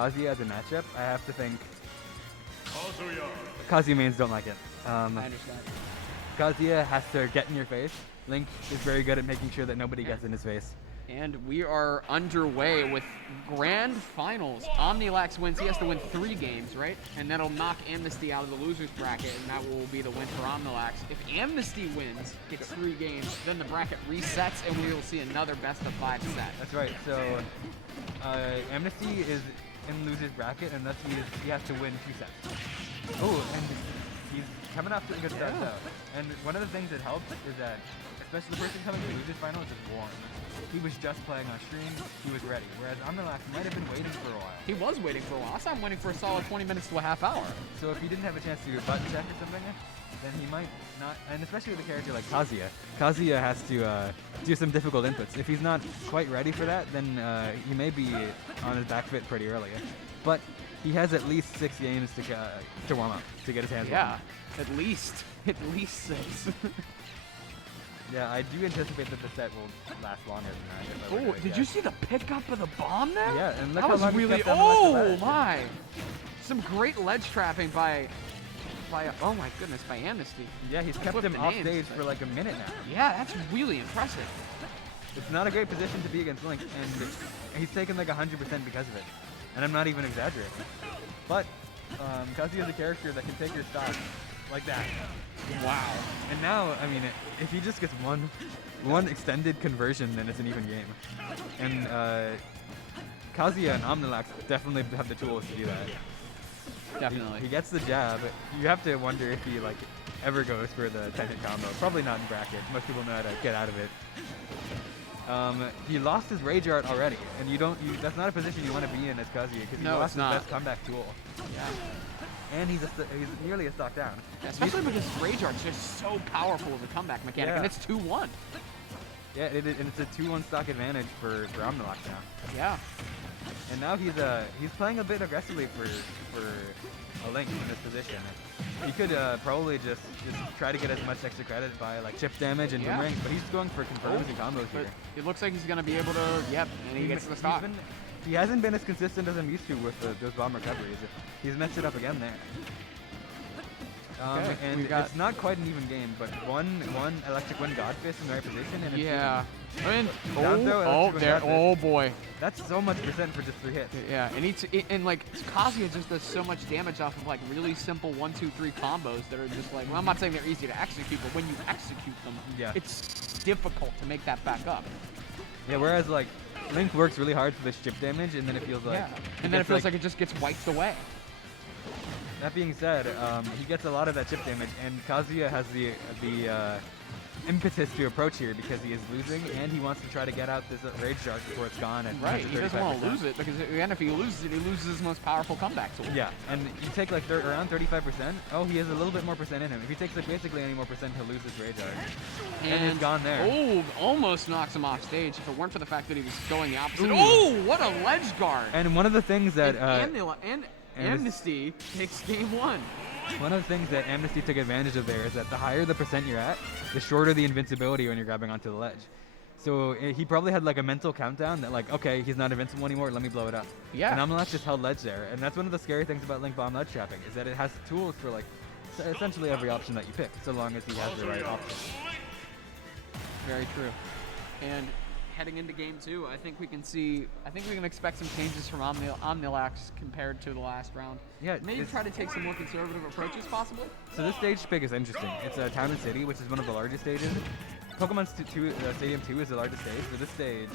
Kazuya as a matchup, I have to think Kazuya mains don't like it. I understand. Kazuya has to get in your face. Link is very good at making sure that nobody gets in his face. And we are underway with grand finals. Omnilax wins. He has to win 3 games, right? And that'll knock Amnesty out of the losers bracket, and that will be the win for Omnilax. If Amnesty wins, gets 3 games, then the bracket resets, and we will see another best of 5 set. That's right. So Amnesty is in losers bracket, and thus he has to win 2 sets. Oh, and he's coming off to a good start though. And one of the things that helps is that, especially the person coming to the losers final, is just warm. He was just playing on stream, he was ready. Whereas Omnilax might have been waiting for a while. He was waiting for a while. I saw him waiting for a solid 20 minutes to a half hour. So if he didn't have a chance to do a button check or something, then he might not, and especially with a character like Kazuya. Kazuya has to do some difficult inputs. If he's not quite ready for that, then he may be on his back foot pretty early. But he has at least 6 games to warm up, to get his hands warm. At least 6. Yeah, I do anticipate that the set will last longer than that. Oh, did you see the pickup of the bomb there? Yeah, and look that how was long he really. kept on the left of Oh that. my! Some great ledge trapping by oh my goodness, by Amnesty. Yeah, he's kept Flip him the off names, stage but- for like a minute now. Yeah, that's really impressive. It's not a great position to be against Link, and he's taken like 100% because of it. And I'm not even exaggerating. But Kazuya is a character that can take your stock like that. Wow. And now, I mean, if he just gets one extended conversion, then it's an even game. And Kazuya and Omnilax definitely have the tools to do that. Definitely. He gets the jab. You have to wonder if he like ever goes for the 10-hit combo. Probably not in bracket. Most people know how to get out of it. He lost his Rage Art already, and that's not a position you want to be in as Kazuya, because he lost his best comeback tool. Yeah. And he's nearly a stock down. Yeah, especially because Rage Art's just so powerful as a comeback mechanic, and it's 2-1. Yeah, and it's a 2-1 stock advantage for Omnilax now. Yeah. And now he's playing a bit aggressively for a Link in this position. He could probably just try to get as much extra credit by like chip damage and boomerangs, but he's going for confirms and combos here. It looks like he's going to be able to, and he gets the stock. He hasn't been as consistent as I'm used to with those bomb recoveries. He's messed it up again there. And it's not quite an even game, but one electric wind god fist in the right position, and oh boy, that's so much percent for just 3 hits. Yeah, and like Kazuya just does so much damage off of like really simple 1-2-3 combos that are just like, well, I'm not saying they're easy to execute, but when you execute them, it's difficult to make that back up. Yeah, whereas like Link works really hard for the chip damage, and then it feels like like it just gets wiped away. That being said, he gets a lot of that chip damage, and Kazuya has the impetus to approach here because he is losing, and he wants to try to get out this Rage Charge before it's gone. At he doesn't want to lose it, because again, if he loses it, he loses his most powerful comeback tool. Yeah, and you take like around 35%. Oh, he has a little bit more percent in him. If he takes like basically any more percent, he'll lose his Rage Charge. And it's gone there. Oh, almost knocks him off stage. If it weren't for the fact that he was going the opposite. Ooh. Oh, what a ledge guard! And one of the things that Amnesty takes game 1. One of the things that Amnesty took advantage of there is that the higher the percent you're at, the shorter the invincibility when you're grabbing onto the ledge. So he probably had like a mental countdown that like, okay, he's not invincible anymore, let me blow it up. Yeah. And Omnilax just held ledge there. And that's one of the scary things about Link Bomb ledge trapping, is that it has tools for like essentially every option that you pick, so long as he has the right option. Very true. And heading into game 2, I think we can expect some changes from Omnilax compared to the last round. Yeah, maybe try to take some more conservative approaches, possibly. So this stage pick is interesting. It's a town and city, which is one of the largest stages. Pokemon Stadium 2 is the largest stage, but this stage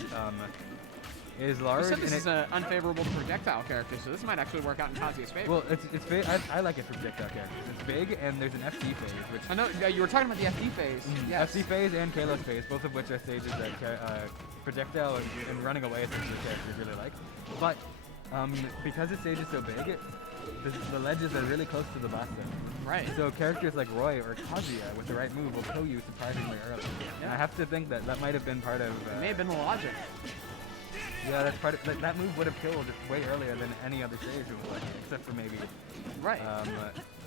is large. You said this is an unfavorable projectile character, so this might actually work out in Kazuya's favor. Well, it's big. I like it for projectile characters. It's big, and there's an FD phase, which I know you were talking about the FD phase. Yes. FD phase and Kalos phase, both of which are stages that projectile and running away essentially characters really like. But because this stage is so big, the ledges are really close to the boss zone. Right. So characters like Roy or Kazuya with the right move will kill you surprisingly early. Yeah. And I have to think that may have been part of. It may have been the logic. Yeah, that's part of that move would have killed way earlier than any other stage, except for maybe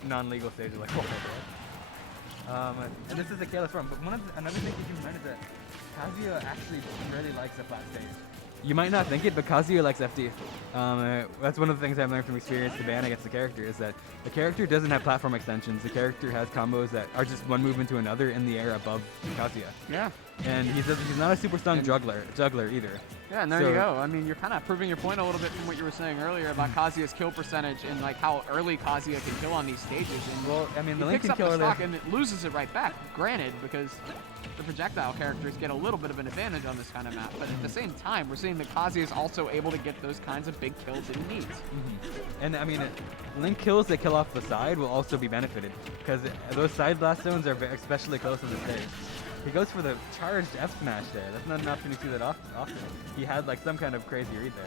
non-legal stages like and this is a Kalos form. But another thing to keep in mind is that Kazuya actually really likes a flat stage. You might not think it, but Kazuya likes FD. That's one of the things I've learned from experience to ban against the character, is that the character doesn't have platform extensions. The character has combos that are just one move into another in the air above Kazuya. Yeah. And he's not a super strong juggler either. Yeah, and there you go. I mean, you're kind of proving your point a little bit from what you were saying earlier about Kazuya's kill percentage and like how early Kazuya can kill on these stages. And well, I mean, the he Link picks can up kill the stock and it loses it right back. Granted, because the projectile characters get a little bit of an advantage on this kind of map, but at the same time, we're seeing that Kazuya is also able to get those kinds of big kills that he needs. And I mean, Link kills that kill off the side will also be benefited, because those side blast zones are especially close to the stage. He goes for the charged F smash there. That's not an option you see that often. He had like some kind of crazy read there.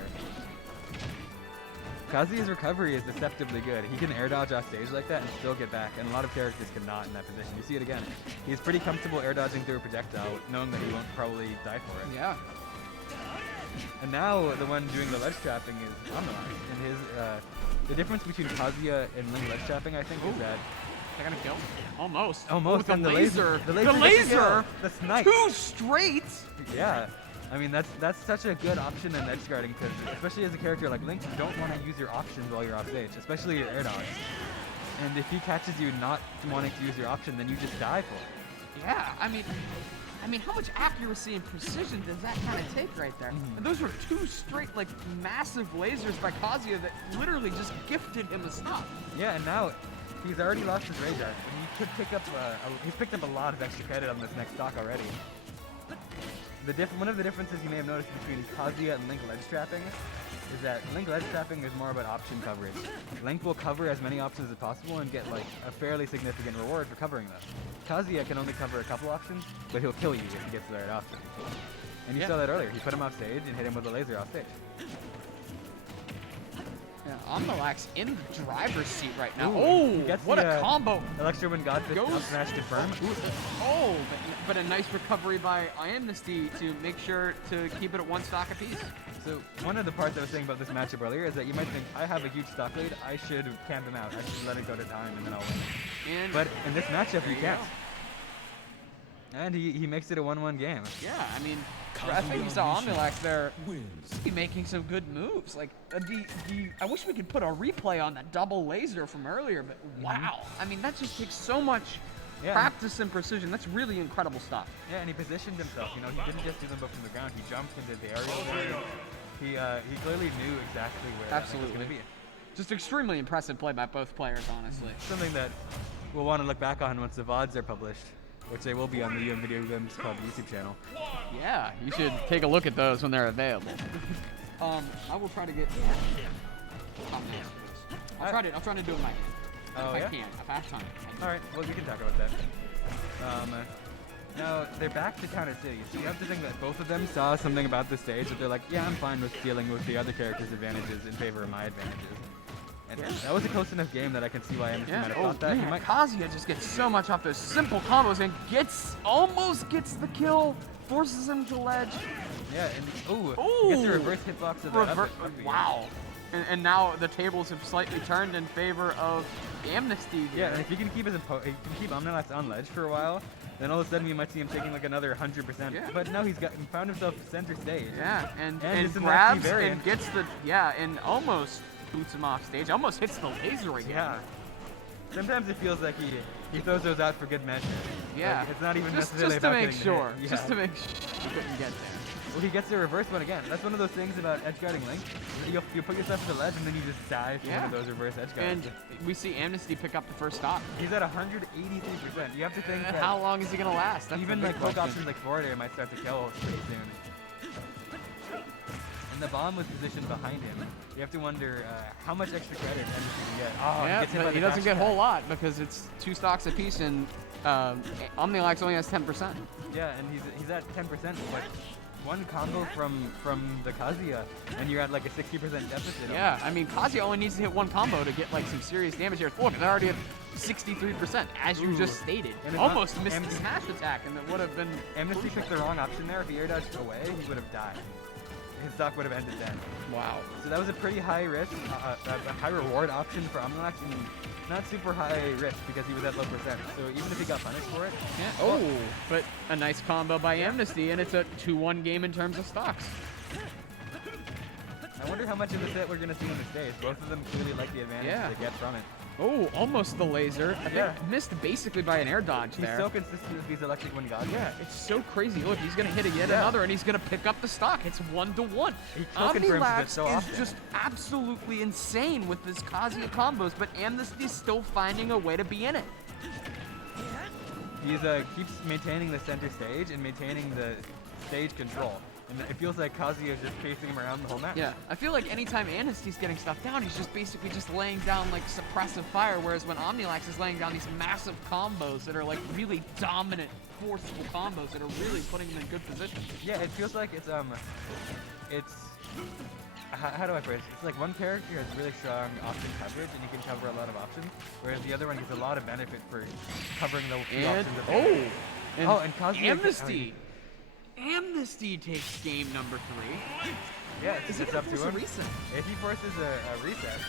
Kazuya's recovery is deceptively good. He can air dodge off stage like that and still get back, and a lot of characters cannot in that position. You see it again. He's pretty comfortable air dodging through a projectile, knowing that he won't probably die for it. Yeah. And now the one doing the ledge trapping is Omnilax. And his the difference between Kazuya and Link ledge trapping, I think, is that they're gonna kill. Almost. Almost. Oh, And the laser. The laser. The snipe. 2 straight. Yeah. I mean, that's such a good option in edge guarding, because especially as a character like Link, you don't want to use your options while you're off stage, especially your air dodge. And if he catches you not wanting to use your option, then you just die for it. Yeah, I mean, how much accuracy and precision does that kind of take right there? And those were 2 straight, like, massive lasers by Kazuya that literally just gifted him a stop. Yeah, and now he's already lost his rage art, and he could pick up. He's picked up a lot of extra credit on this next stock already. One of the differences you may have noticed between Kazuya and Link ledge trapping is that Link ledge trapping is more about option coverage. Link will cover as many options as possible and get like a fairly significant reward for covering them. Kazuya can only cover a couple options, but he'll kill you if he gets the right option. And you saw that earlier. He put him off stage and hit him with a laser off stage. Yeah, Omnilax in the driver's seat right now. Ooh, oh, what a combo! Electro Wind Godfist up smash confirm. Oh, but a nice recovery by Amnesty to make sure to keep it at 1 stock apiece. So one of the parts I was saying about this matchup earlier is that you might think, I have a huge stock lead, I should camp him out. I should let it go to time and then I'll win. But in this matchup, you can't. And he makes it a 1-1 game. Yeah, I mean, I think you saw Omnilax there be making some good moves. Like, I wish we could put a replay on that double laser from earlier, but wow. I mean, that just takes so much practice and precision. That's really incredible stuff. Yeah, and he positioned himself. You know, he didn't just do them both from the ground. He jumped and did the aerial. He clearly knew exactly where that was going to be. Just extremely impressive play by both players, honestly. Something that we'll want to look back on once the VODs are published, which they will be on the Video Games Club YouTube channel. Yeah, you should take a look at those when they're available. I will try to get. I'll try to do it my. Oh, if I can, if I have time. All right, well, we can talk about that. Now, they're back to Counter City, so you have to think that both of them saw something about the stage that they're like, yeah, I'm fine with dealing with the other character's advantages in favor of my advantages. And that was a close enough game that I can see why Amnesty might have thought that. Man, Kazuya just gets so much off those simple combos and almost gets the kill, forces him to ledge. Yeah, and he gets a reverse hitbox of the wow. And now the tables have slightly turned in favor of Amnesty. Yeah, and if he can keep Omnilax on ledge for a while, then all of a sudden you might see him taking like another 100%. Yeah. But no, he found himself center stage. Yeah, and grabs and gets and almost boots him off stage. Almost hits the laser again. Yeah. Sometimes it feels like he throws those out for good measure. Yeah. Like, it's not even just necessarily to about make sure. Yeah. Just to make sure he couldn't get there. Well, he gets the reverse one again. That's one of those things about edge guarding Link. You put yourself to the ledge and then you just die for one of those reverse edge guards. And we see Amnesty pick up the first stock. He's at 183%. You have to think that how long is he gonna last? That's even like poke options like forward air might start to kill pretty soon. And the bomb was positioned behind him. You have to wonder how much extra credit Amnesty can get. Yeah, but he doesn't get a whole lot because it's 2 stocks apiece and Omnilax only has 10%. Yeah, and he's at 10%, but one combo from the Kazuya, and you're at like a 60% deficit. Yeah, I mean, Kazuya only needs to hit one combo to get like some serious damage here. Look, they're already at 63%, as you just stated. And almost missed the smash attack, and it would have been... Amnesty picked the wrong option there. If he air dodged away, he would have died. His stock would have ended then. Wow. So that was a pretty high risk, a high reward option for Omnilax, and not super high risk because he was at low percent. So even if he got punished for it. Yeah. But a nice combo by Amnesty, and it's a 2-1 game in terms of stocks. I wonder how much of the set we're gonna see on the stage. Both of them clearly like the advantage they get from it. Oh, almost the laser. I think missed basically by an air dodge He's there. so consistent with these electric wind gods. Yeah, it's so crazy. Look, he's gonna hit yet another, and he's gonna pick up the stock. It's 1-to-1. He confirms it so Omnilax often. is just absolutely insane with his Kazuya combos, but Amnesty's still finding a way to be in it. He's keeps maintaining the center stage and maintaining the stage control. And it feels like Kazuya is just chasing him around the whole match. Yeah, I feel like anytime Amnesty's getting stuff down, he's just basically just laying down like suppressive fire, whereas when Omnilax is laying down these massive combos that are like really dominant, forceful combos that are really putting him in good position. Yeah, it feels like it's how do I phrase it? It's like one character has really strong option coverage and you can cover a lot of options, whereas the other one gets a lot of benefit for covering the options of and Kazuya Amnesty! Amnesty takes game number 3. Yeah, it's up to him. Reset? If he forces a reset,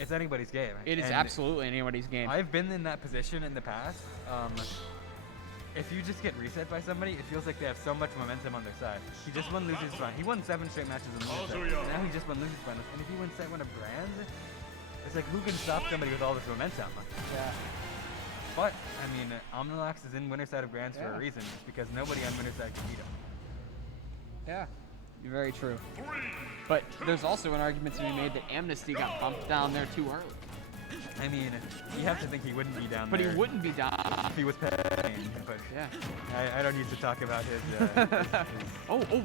it's anybody's game. It is absolutely anybody's game. I've been in that position in the past. If you just get reset by somebody, it feels like they have so much momentum on their side. He just won losers run. He won 7 straight matches in losers run. Now he just won losers run. And if he wins set 1 of Grand, it's like who can stop somebody with all this momentum? Yeah. But I mean, Omnilax is in winner side of Grands for a reason, just because nobody on winner side can beat him. Yeah. Very true. But there's also an argument to be made that Amnesty got bumped down there too early. I mean, you have to think he wouldn't be down but there. But he wouldn't be down. If he was paying, but yeah. I don't need to talk about his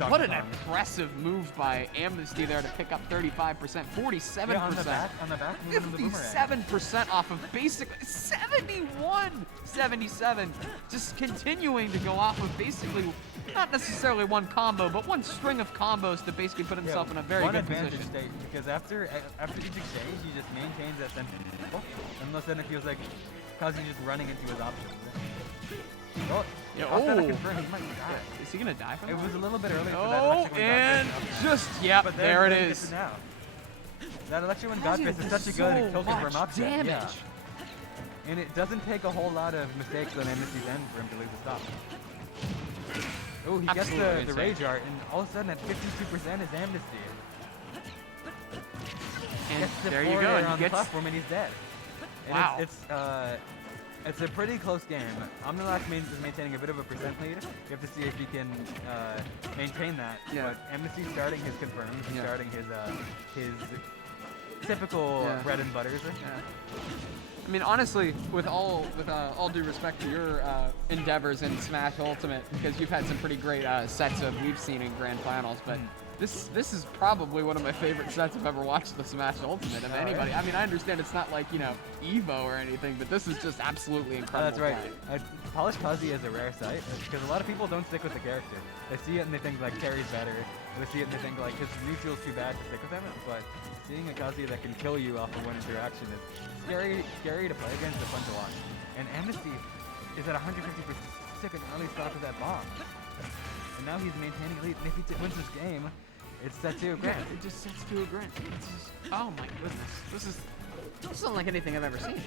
what an impressive move by Amnesty there to pick up 35%, 47%. Yeah, on the back, 57% off of basically 71, 77. Just continuing to go off of basically not necessarily one combo, but one string of combos to basically put himself in a very good position. State, because after each exchange, he just maintains that center. And all of a sudden it feels like Kazuya just running into his options. Confirm, he might die. Yeah. Is he gonna die from it? that? Was a little bit early for that. And just but there it is. Now. That electric wind god fist is such a good kill confirm option. Damage. Yeah. And it doesn't take a whole lot of mistakes on Amnesty's end for him to lose the stop. Oh, he gets the rage art, and all of a sudden at 52% is Amnesty. And there you go. On the platform, and he's dead. And wow. It's a pretty close game. Omnilax is maintaining a bit of a percent lead. You have to see if he can maintain that. Yeah. But Amnesty's starting his confirms. He's starting his typical bread and butters. Yeah. I mean, honestly, with all due respect to your endeavors in Smash Ultimate, because you've had some pretty great sets that we've seen in Grand Finals, but this is probably one of my favorite sets I've ever watched the Smash Ultimate of anybody. Right. I mean, I understand it's not like, Evo or anything, but this is just absolutely incredible. That's right. Polish Kazuya is a rare sight, because a lot of people don't stick with the character. They see it and they think, like, Terry's better. They see it and they think, like, his neutral's too bad to stick with him, but seeing a Kazuya that can kill you off of one interaction is scary to play against, it's fun to watch. And Amnesty is at 150% early stop with that bomb. And now he's maintaining a lead, and if he wins this game, it's set to a Grand. Yeah, it just sets to a Grand. Oh my goodness. This is unlike anything I've ever seen.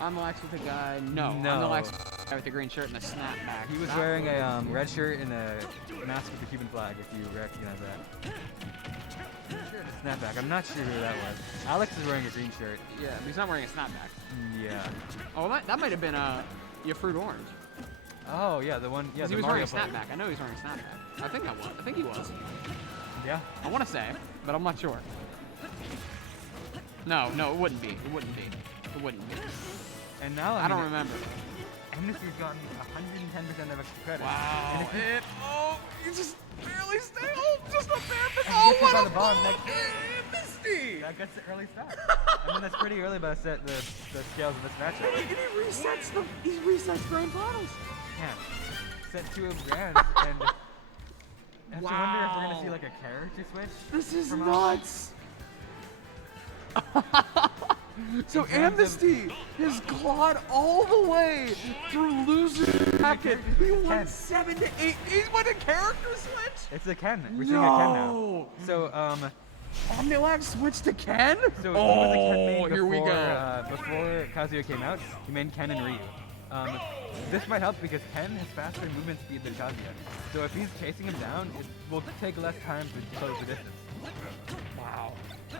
Omnilax with a guy. No. Omnilax with the green shirt and a snapback. He was wearing a red shirt and a mask with the Cuban flag, if you recognize that. Snapback. I'm not sure who that was. Alex is wearing a green shirt. Yeah, but he's not wearing a snapback. Yeah. Oh, that might have been your fruit orange. Oh yeah, the one. Yeah, he was wearing a snapback. I know he was wearing a snapback. I think he was. Yeah. I want to say, but I'm not sure. No, it wouldn't be. It wouldn't be. And now I don't remember. Amnesty's gotten 110% of extra credit. Wow. You just barely stay home. Just a bare. Oh, what a ball! Amnesty! That gets the early start. I mean, that's pretty early by the scales of this matchup. And he resets them. He resets Grand Finals. Yeah. Set 2 of Grand, and I have to wonder if we're gonna see like a character switch. This is nuts. So Amnesty has clawed all the way through loser bracket. He won 7 to 8. He's won a character switch. It's a Ken. We're seeing a Ken now. So Omnilax switched to Ken. So he was a Ken main before, here we go. Before Kazuya came out, he made Ken and Ryu. This might help because Ken has faster movement speed than Kazuya. So if he's chasing him down, it will take less time to close the distance. Wow.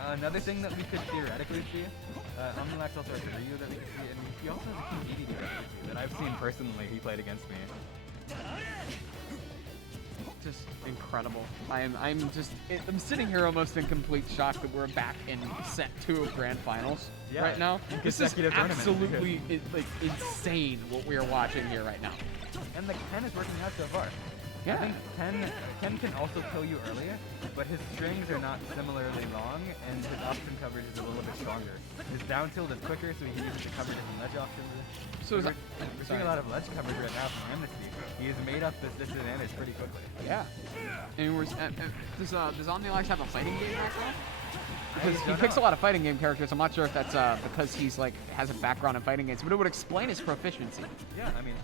Another thing that we could theoretically see, Omnilax also has a Ryu that we can see, and he also has a King Dedede that I've seen personally. He played against me. Just incredible. I'm sitting here almost in complete shock that we're back in set 2 of Grand Finals right now. This is absolutely like insane what we are watching here right now. And the Ken is working out so far. Yeah. I think Ken can also kill you earlier, but his strings are not similarly long, and his option coverage is a little bit stronger. His down tilt is quicker, so he can use it to cover different ledge options. So we're seeing a lot of ledge coverage right now from Amnesty. He has made up this disadvantage pretty quickly. Yeah. And does Omnilax have a fighting game right now? Because he picks a lot of fighting game characters. I'm not sure if that's because he's like has a background in fighting games, but it would explain his proficiency. Yeah, I mean,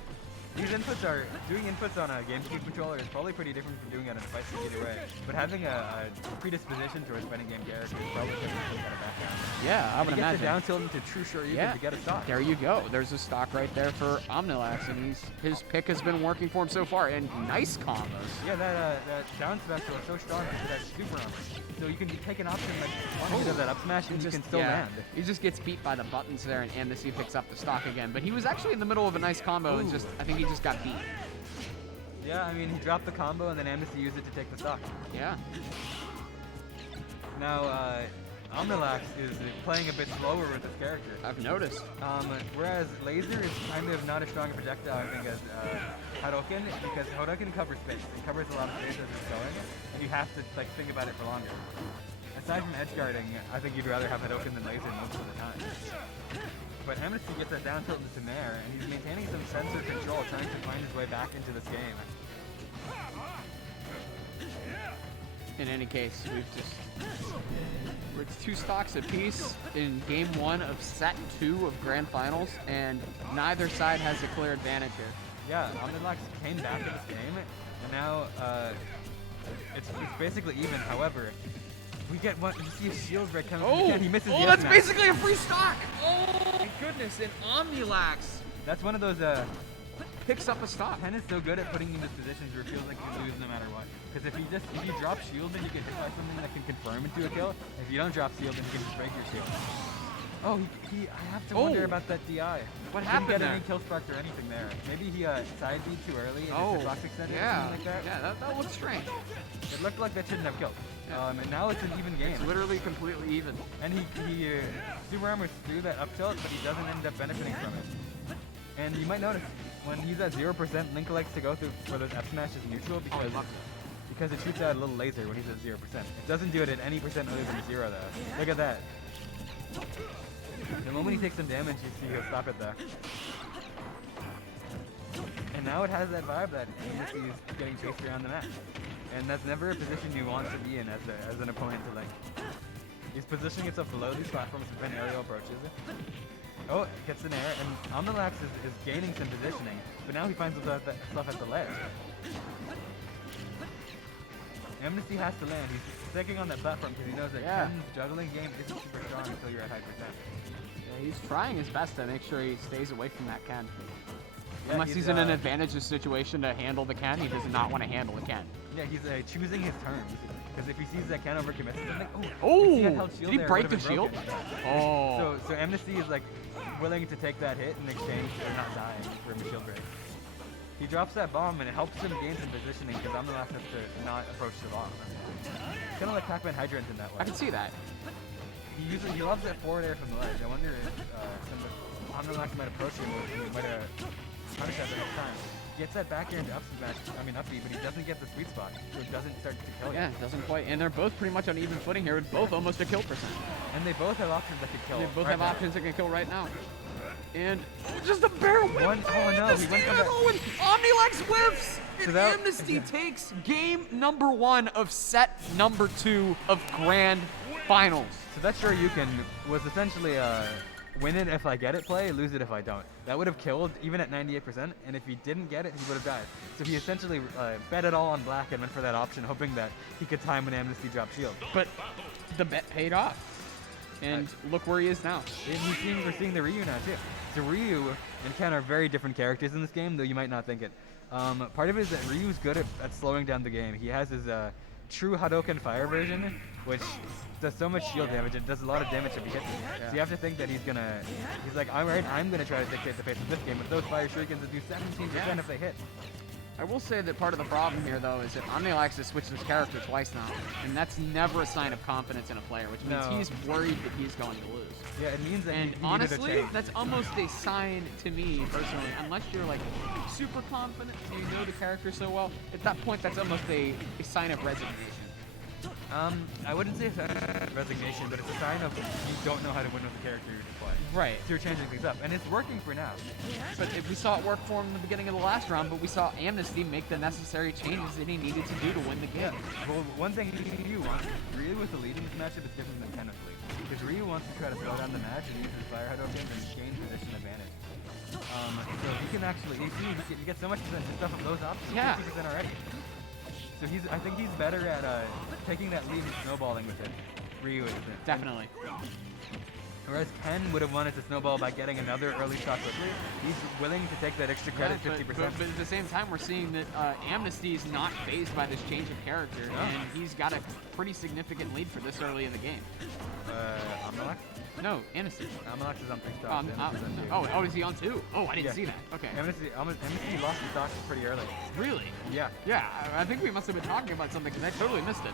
these inputs doing inputs on a GameCube controller is probably pretty different from doing it on a fight stick either way. But having a predisposition towards fighting game characters probably gives him some kind of background. Yeah, I would imagine. He gets down tilt into true Shoryuken to get a stock. There you go. There's a stock right there for Omnilax, and his pick has been working for him so far. And nice combos. Yeah, that down special is so strong because that super armor. So you can take an option like one hit of that up smash and you can still land. He just gets beat by the buttons there, and Amnesty picks up the stock again. But he was actually in the middle of a nice combo, and I think he just got beat. Yeah, I mean, he dropped the combo and then Amnesty used it to take the stock. Yeah. Now, Omnilax is playing a bit slower with this character. I've noticed. Whereas Laser is kind of not as strong a projectile, I think, as Hadoken, because Hadoken covers space. It covers a lot of space as it's going, and you have to like think about it for longer. Aside from edge guarding, I think you'd rather have Hadoken than Laser most of the time. But Amnesty gets that down tilt into Nair, and he's maintaining some sensor control, trying to find his way back into this game. In any case, it's 2 stocks apiece in game 1 of set 2 of Grand Finals, and neither side has a clear advantage here. Yeah, Omnilax came back to this game, and now it's basically even. However, we see a shield break coming. Oh, he misses. That's basically a free stock. Oh my goodness! And Omnilax. That's one of those. Picks up a stock. Ken is so good at putting you in positions where it feels like you lose no matter what. Because if you drop shield, then you get hit by something that can confirm into a kill. If you don't drop shield, then you can just break your shield. Oh, I have to wonder about that DI. What happened Didn't get there? any kill spark or anything there. Maybe he side beat too early and his box extended or something like that. Yeah, that looks strange. It looked like that shouldn't have killed. And now it's an even game. It's literally completely even. And he super armors through that up tilt, but he doesn't end up benefiting from it. And you might notice when he's at 0%, Link likes to go through for those F smash is neutral because it shoots out a little laser when he's at 0%. It doesn't do it at any percent other than 0 though. Look at that. The moment he takes some damage, you see he'll stop it there. And now it has that vibe that Amnesty is getting chased around the map. And that's never a position you want to be in as an opponent to Link. He's positioning himself below these platforms to prevent aerial approaches. Oh, gets an air, and Omnilax is gaining some positioning, but now he finds himself at the ledge. Amnesty has to land. He's sticking on that platform because he knows that Ken's juggling game isn't super strong until you're at high percent. Yeah, he's trying his best to make sure he stays away from that Ken. Yeah, unless he's in an advantageous situation to handle the Ken, he does not want to handle the Ken. Yeah, he's choosing his terms. Because if he sees that Ken overcommits something, did he break the shield? Oh. So Amnesty is like willing to take that hit in exchange for not dying for a shield break. He drops that bomb and it helps him gain some positioning because Omnilax has to not approach the bomb. It's kind of like Pac-Man Hydrant in that way. I can see that. He loves that forward air from the ledge. I wonder if Omnilax might approach him or he might punish that the next time. He gets that back air into up B, but he doesn't get the sweet spot, so it doesn't start to kill you. Yeah, it doesn't quite. And they're both pretty much on even footing here with both almost a kill percent. And they both have options that could kill. They both have options that can kill right now. And just a barrel whip. Oh no, he went from that. Omnilax whiffs! And Amnesty takes game number 1 of set number 2 of Grand Finals. So that Shoryuken was essentially win it if I get it play, lose it if I don't. That would have killed even at 98%, and if he didn't get it, he would have died. So he essentially bet it all on black and went for that option, hoping that he could time an Amnesty drop shield. But the bet paid off. And look where he is now. And we're seeing the Ryu now too. So Ryu and Ken are very different characters in this game, though you might not think it. Part of it is that Ryu's good at slowing down the game. He has his true Hadoken fire version, which does so much shield damage. It does a lot of damage if he hits you. Yeah. So you have to think that he's like, alright, I'm gonna try to dictate the pace of this game. With those fire shurikens that do 17% if they hit. I will say that part of the problem here, though, is that Omnilax has switched his character twice now, and that's never a sign of confidence in a player, which means he's worried that he's going to lose. Yeah, it means that And he needed a honestly, change. that's almost a sign to me, personally, unless you're like super confident and you know the character so well, at that point that's almost a sign of resignation. I wouldn't say it's a resignation, but it's a sign of you don't know how to win with the character you're deploying. Right. So you're changing things up, and it's working for now. But we saw it work for him in the beginning of the last round, but we saw Amnesty make the necessary changes that he needed to do to win the game. Well, one thing Ryu wants, Ryu with the lead in this matchup is different than Ken with the lead. Because Ryu wants to try to slow down the match and use his fire head open and gain position advantage. So he can actually, you get so much stuff of those options, 50% already. So I think he's better at taking that lead and snowballing with it. Ryu is. Definitely. Whereas Ken would have wanted to snowball by getting another early shot quickly. He's willing to take that extra credit, 50%. But at the same time, we're seeing that Amnesty is not phased by this change of character, and he's got a pretty significant lead for this early in the game. Omnilax? No, Amnesty. Omnilax is on 3 stocks. Oh, is he on 2? Oh, I didn't see that. Okay. Amnesty lost the stocks pretty early. Really? Yeah. Yeah, I think we must have been talking about something because I totally missed it.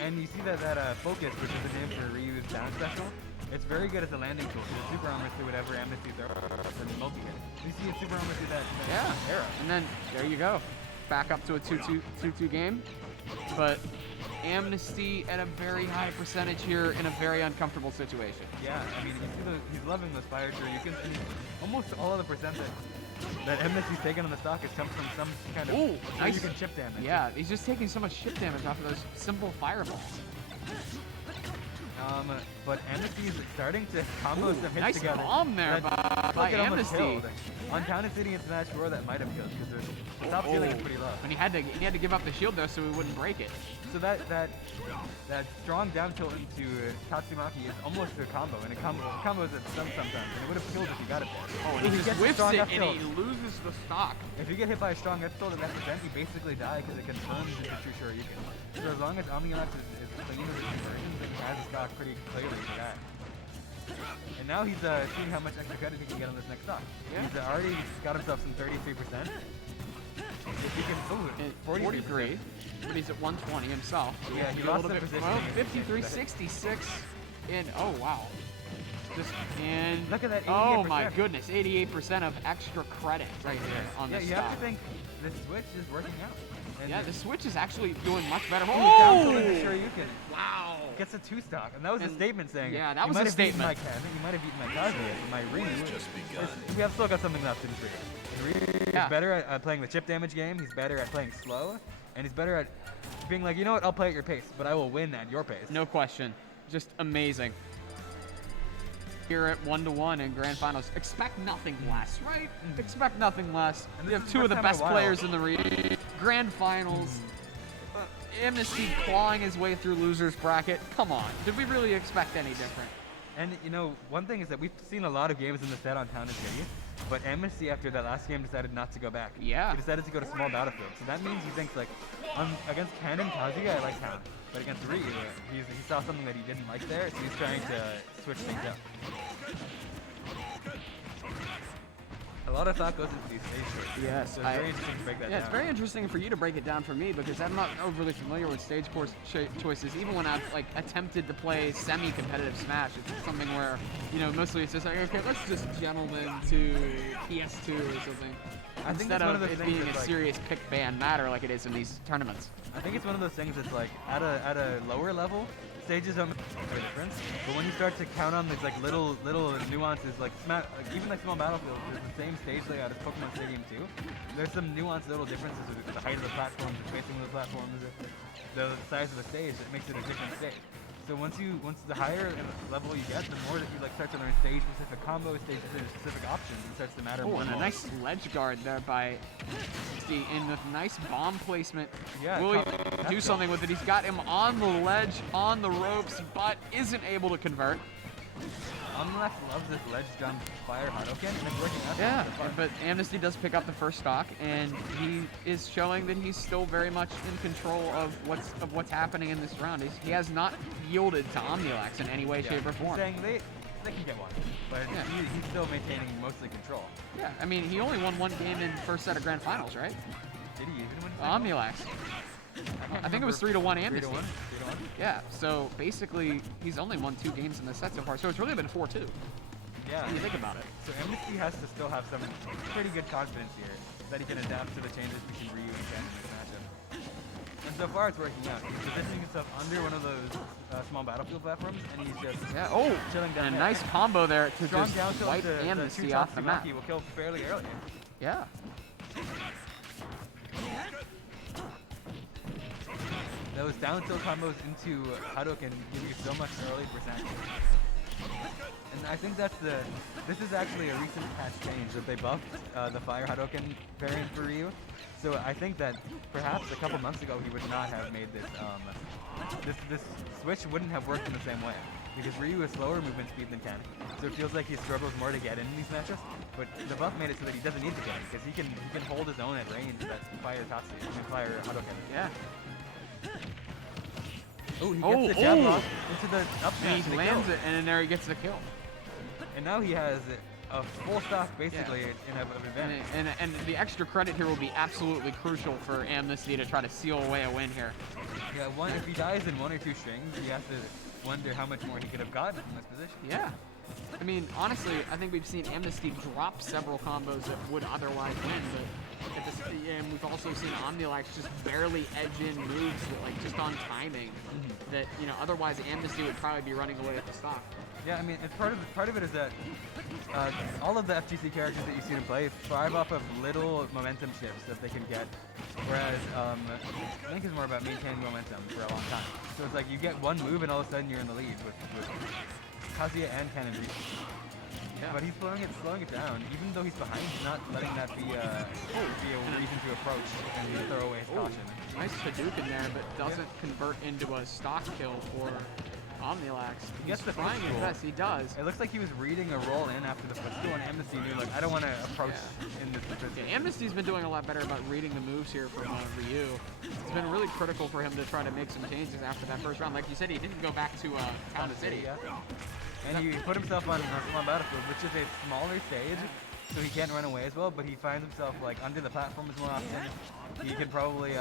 And you see that focus, which is the name for Ryu's down special, it's very good as a landing tool. So the super armors do whatever Amnesty's are for the multi-hit. You see a super armor do that arrow. And then there you go. Back up to a 2-2 game. But Amnesty at a very high percentage here in a very uncomfortable situation. Yeah, I mean, you see he's loving those fire shurikens. And almost all of the percent that Amnesty's taken on the stock has come from some kind of nice. you can chip damage. Yeah, he's just taking so much chip damage off of those simple fireballs. But Amnesty is starting to combo some hits nice together. Nice bomb there by Amnesty. On Town and City and Smash 4, that might have killed because the top ceiling is pretty low. And he had to give up the shield though, so he wouldn't break it. So that strong down tilt into Tatsumaki is almost a combo, and combos at sometimes, and it would have killed if he got it there. Oh, and he just whiffs it, and he loses the stock. If you get hit by a strong F tilt at that percent, you basically die because it confirms into true Shoryuken. So as long as Omnilax is clean with his conversions, then he has a stock pretty clearly for that. And now he's seeing how much extra credit he can get on this next stock. Yeah. He's already got himself some 33%. If he can, 43, but he's at 120 himself. So yeah, he lost the position. Well, 53, 66, and oh wow. Look at that 88%. Oh my goodness, 88% of extra credit right here on this stock. Yeah, you have to think the switch is working out. And yeah, the switch is actually doing much better. Oh! Wow! Gets a 2 stock, and that was a statement saying. Yeah, that was a statement. You might have beaten my Kazuya, but my Ryu. We have still got something left in Ryu. He's better at playing the chip damage game. He's better at playing slow, and he's better at being like, you know what? I'll play at your pace, but I will win at your pace. No question. Just amazing. Here at 1-1 in grand finals, expect nothing less, right? Expect nothing less. We have 2 of the best players in the grand finals. Amnesty clawing his way through losers bracket. Come on, did we really expect any different? And you know, one thing is that we've seen a lot of games in the set on Town and City, but Amnesty after that last game decided not to go back. Yeah. He decided to go to small battlefield. So that means he thinks like, against Ken and Kazuya, I like Town. But against Ryu, he saw something that he didn't like there, so he's trying to switch things up. A lot of thought goes into these stage choices. Yes, so it's very interesting to break that down. It's very interesting for you to break it down for me because I'm not overly familiar with stage choices. Even when I've like attempted to play semi-competitive Smash, it's something where, you know, mostly it's just like, okay, let's just gentleman to PS2 or something. I think instead of it being a serious pick ban matter like it is in these tournaments. I think it's one of those things that's like at a lower level, stages don't make a difference. But when you start to count on these like little nuances, like even like small battlefields, there's the same stage layout as Pokemon Stadium 2. There's some nuanced little differences with the height of the platforms, the spacing of the platforms, the size of the stage that makes it a different stage. So once the higher level you get, the more that you like start to learn stage-specific combos, stage-specific options, it starts to matter more. Oh, and a nice ledge guard there by Steve, and with nice bomb placement. Yeah, will he do something with it? He's got him on the ledge, on the ropes, but isn't able to convert. Omnilax loves this ledge jump fire Hadouken, and it's working out. Yeah, so far. but Amnesty does pick up the first stock, and he is showing that he's still very much in control of what's happening in this round. He has not yielded to Omnilax in any way, shape, or form. He's saying they can get one, but Yeah. he's still maintaining mostly control. Yeah, I mean, he only won one game in first set of grand finals, right? Did he even win? Omnilax. I think it was 3-1 Amnesty. 3-1. Yeah, so basically, he's only won 2 games in the set so far, so it's really been 4-2. Yeah. When you think about it. So Amnesty has to still have some pretty good confidence here that he can adapt to the changes between Ryu and Ken in this matchup. And so far it's working out. He's positioning himself under one of those small battlefield platforms, and he's just chilling down and a there. nice combo there to Strong just down tilt wipe to Amnesty off the map. will kill fairly early. Yeah. Those down tilt combos into Hadouken give you so much early percent. And I think that's this is actually a recent patch change that they buffed the Fire Hadouken variant for Ryu. So I think that perhaps a couple months ago he would not have made this switch wouldn't have worked in the same way. Because Ryu has slower movement speed than Ken, so it feels like he struggles more to get in these matchups. But the buff made it so that he doesn't need to get in, because he can hold his own at range with that Fire Hadouken. Yeah. Oh, he gets the jab lock into the up smash And he to lands kill. it, and then there he gets the kill. And now he has a full stock basically in of advantage. And the extra credit here will be absolutely crucial for Amnesty to try to seal away a win here. Yeah, if he dies in 1 or 2 strings, he has to wonder how much more he could have gotten from this position. Yeah. I mean, honestly, I think we've seen Amnesty drop several combos that would otherwise win, but and we've also seen Omnilax just barely edge in moves that, like, just on timing that, you know, otherwise Amnesty would probably be running away at the stock. Yeah, I mean, it's part of it is that all of the FGC characters that you see him play thrive off of little momentum shifts that they can get, whereas I think it's more about maintaining momentum for a long time. So it's like you get one move and all of a sudden you're in the lead with Kazuya and Ken and Ryu. Yeah. But he's slowing it down. Even though he's behind, he's not letting that be a reason to approach and throw away his caution. Nice Hadouken there, but doesn't convert into a stock kill for Omnilax. He gets the trying his best. He does. It looks like he was reading a roll in after the footstool, and Amnesty knew, like, I don't want to approach in this position. Yeah, Amnesty's been doing a lot better about reading the moves here from Ryu. It's been really critical for him to try to make some changes after that first round. Like you said, he didn't go back to Town City. Yeah. And he put himself on a small battlefield, which is a smaller stage, so he can't run away as well, but he finds himself, like, under the platforms more often. He can probably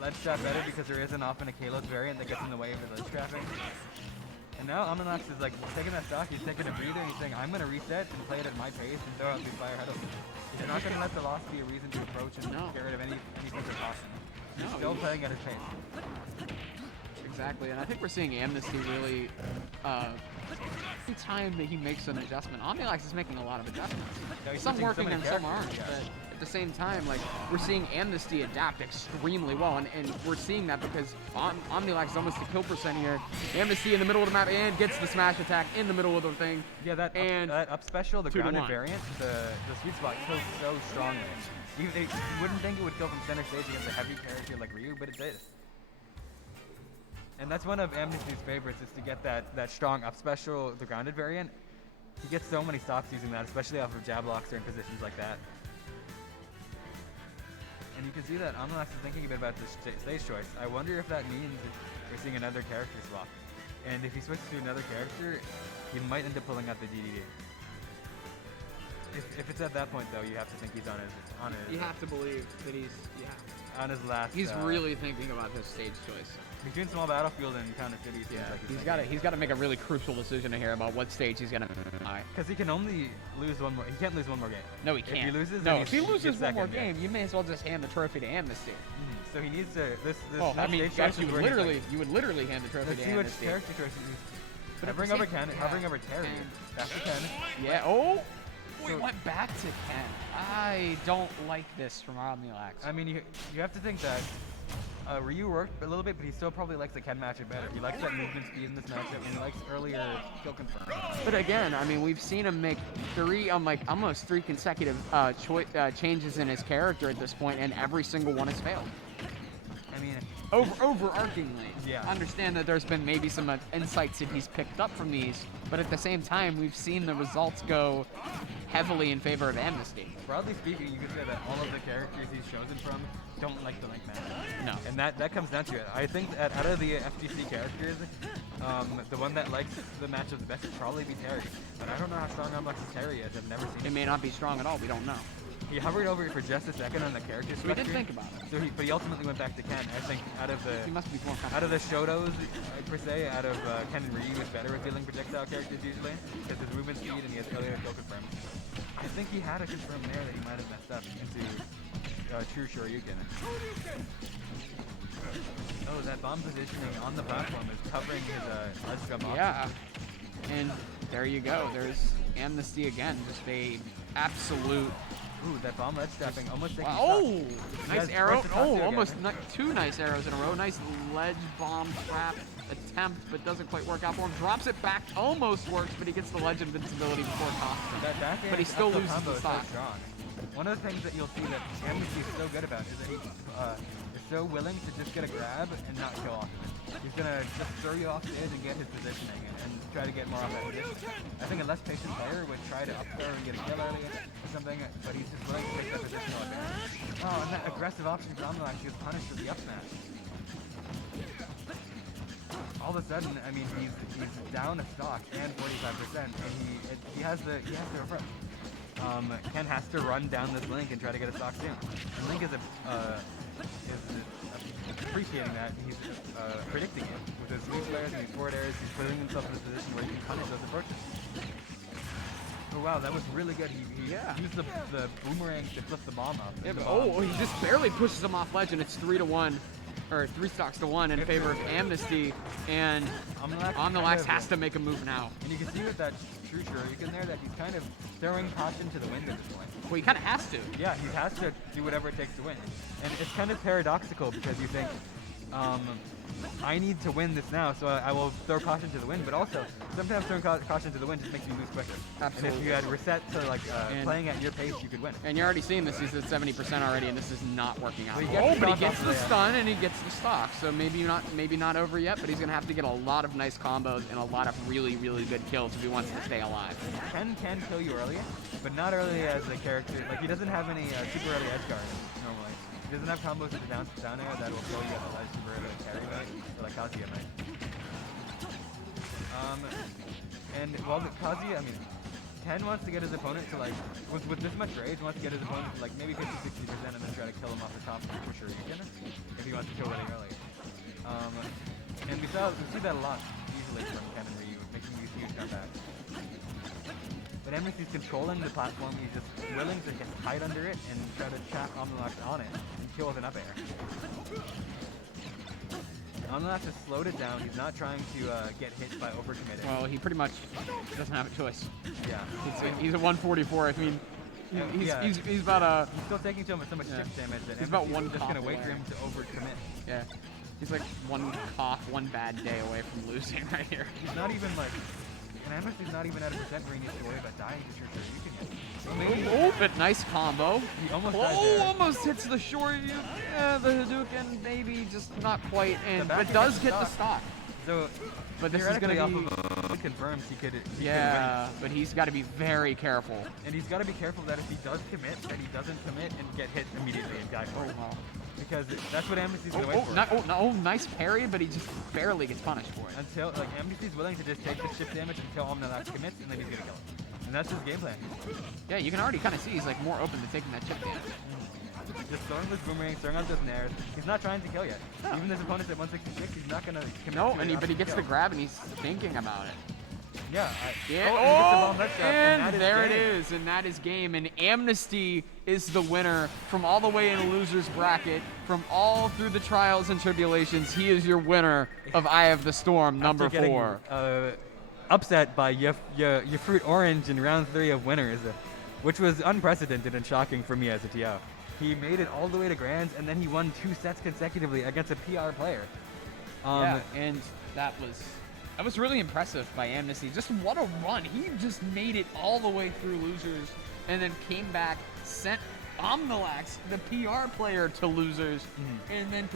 ledge trap better because there isn't often a Kalos variant that gets in the way of the ledge trapping. And now Omnilax is, like, taking that stock, he's taking a breather, and he's saying, I'm going to reset and play it at my pace and throw out these Fire Hadouken. He's not going to let the loss be a reason to approach and get rid of any sense of caution. He's still playing at his pace. Exactly, and I think we're seeing Amnesty really, every time that he makes an adjustment, Omnilax is making a lot of adjustments. Yeah, Some working and some aren't, yeah. but at the same time, like, we're seeing Amnesty adapt extremely well, and we're seeing that because Omnilax is almost a kill percent here. Amnesty in the middle of the map and gets the smash attack in the middle of the thing. Yeah, that up special, the 2 to grounded 1. variant, the sweet spot kills so strongly. You wouldn't think it would kill from center stage against a heavy character like Ryu, but it did. And that's one of Amnesty's favorites, is to get that strong up special, the grounded variant. He gets so many stocks using that, especially off of jab locks or in positions like that. And you can see that Omnilax is thinking a bit about this stage choice. I wonder if that means we're seeing another character swap. And if he switches to another character, he might end up pulling out the DDD. If it's at that point, though, you have to think he's on his You have to believe that he's, on his last. He's really thinking about his stage choice. Between small battlefield and counter city, it seems like he's got to make a really crucial decision here about what stage he's gonna. Because he can only lose one more. He can't lose one more game. No, he can't. If he loses, if he loses one more second, game, you may as well just hand the trophy to Amnesty. So he needs to. Well, I mean, you would literally hand the trophy to Amnesty. Let's see which character choices he's. Hovering over Ken, hovering over Terry. Back to Ken. Yeah. Oh. We went back to Ken. I don't like this from Omnilax. I mean, you have to think that Ryu worked a little bit, but he still probably likes the Ken matchup better. He likes that movement speed in this matchup, and he likes earlier kill confirm. But again, I mean, we've seen him make almost three consecutive changes in his character at this point, and every single one has failed. I mean, overarchingly, Yeah. understand that there's been maybe some insights that he's picked up from these, but at the same time, we've seen the results go heavily in favor of Amnesty. Broadly speaking, you could say that all of the characters he's chosen from don't like the link match. No. And that comes down to it. I think that out of the FGC characters, the one that likes the matchup the best would probably be Terry. But I don't know how strong Omnilex's Terry is. I've never seen It may not be strong at all. We don't know. He hovered over it for just a second on the character We did selection. think about it. So but he ultimately went back to Ken. I think out of He must be more the Shotos per se, out of Ken and Ryu is better with dealing projectile characters usually because his movement speed and he has earlier kill confirmed. I think he had a confirm there that he might have messed up into true Shoryuken. Oh, that bomb positioning on the platform is covering his ledge jump off. Yeah. And there you go. There's Amnesty again. Just a absolute. Ooh, that bomb ledge trapping almost taking Oh, nice Yes, arrow. versus Oh, Kazuya almost again. two nice arrows in a row. Nice ledge bomb trap attempt, but doesn't quite work out for him. Drops it back, almost works, but he gets the ledge invincibility before it costs him. That back But he still up tilt loses combo the is so stock. strong. One of the things that you'll see that Amnesty is so good about is that he is so willing to just get a grab and not kill off of it. He's gonna just throw you off stage and get his positioning and try to get more off that position. I think a less patient player would try to up throw and get a kill early or something, but he's just willing to take that positional advantage. Oh, and that aggressive option for Omnilax, he was punished with the up smash. All of a sudden, I mean, he's down a stock and 45%, and he has the approach. Ken has to run down this Link and try to get a stock soon. And Link is appreciating that. He's predicting it with his weak flares and his forward airs. He's putting himself in a position where he can punish those approaches. Oh wow, that was really good. He used the boomerang to flip the bomb up. Yeah, but, he just barely pushes him off ledge, and it's 3-1. Or 3 stocks to 1 in favor of Amnesty, and Omnilax has to make a move now. And you can see with that true Shoryuken there that he's kind of throwing caution to the wind at this point. Well, he kind of has to. Yeah, he has to do whatever it takes to win. And it's kind of paradoxical because you think, I need to win this now, so I will throw caution to the wind, but also, sometimes throwing caution to the wind just makes you lose quicker. Absolutely. And if you had reset to playing at your pace, you could win. And you're already seeing this. He's at 70% already, and this is not working out. But he But he gets gets the the stock stun, and he gets the stock. So maybe not over yet, but he's going to have to get a lot of nice combos and a lot of really, really good kills if he wants to stay alive. Ken can kill you early, but not early as a character. Like, he doesn't have any super early edge guard normally. He doesn't have combos with the down air that will kill you at the ledge super early like Terry might, or like Kazuya might. And while Kazuya, I mean, Ken wants to get his opponent to like, with this much rage, wants to get his opponent to like maybe 50-60% and then try to kill him off the top for sure you can, if he wants to kill really early. And we see that a lot easily from Ken and Ryu, making these huge comebacks. But Amnesty's controlling the platform, he's just willing to get tight under it and try to trap Omnilax on it and kill with an up air. Omnilax has slowed it down, he's not trying to get hit by overcommitting. Well, he pretty much doesn't have a choice. Yeah. He's at 144. I mean, he's about a... He's still taking so much chip damage that He's about Amnesty's one just cough going to wait away. for him to overcommit. Yeah. He's like one cough, one bad day away from losing right here. He's not even like... And Amnesty's not even at a percent where he needs to worry about dying to sure you can hit. So maybe But nice combo. he almost died there. Almost hits the short. Yeah, the Hadouken, maybe just not quite in, back but end does gets get the stock. stock. So But this is theoretically gonna be... off of confirms he could Yeah, but he's got to be very careful. win. And he's got to be careful that if he does commit, that he doesn't commit and get hit immediately and die for it. wow. Because that's what Amnesty's going to wait for. Nice parry, but he just barely gets punished for it. Until, like, Amnesty's willing to just take the chip damage until Omnilax commits, and then he's going to kill him. And that's his game plan. Yeah, you can already kind of see he's like more open to taking that chip damage. Just throwing those boomerangs, throwing out those nairs. He's not trying to kill yet. No. Even his opponent's at 166, he's not going to commit No, to it but he gets the kill. grab and he's thinking about it. Yeah. Yeah. Oh, and he gets the bomb headshot, And that is there it game. is, and that is game. And Amnesty is the winner from all the way in a loser's bracket, from all through the trials and tribulations. He is your winner of Eye of the Storm, number After getting, 4. upset by your fruit orange in round 3 of winners, which was unprecedented and shocking for me as a TO. He made it all the way to grands, and then he won 2 sets consecutively against a PR player. Yeah, and that was really impressive by Amnesty. Just what a run. He just made it all the way through losers and then came back, sent Omnilax, the PR player, to losers, and then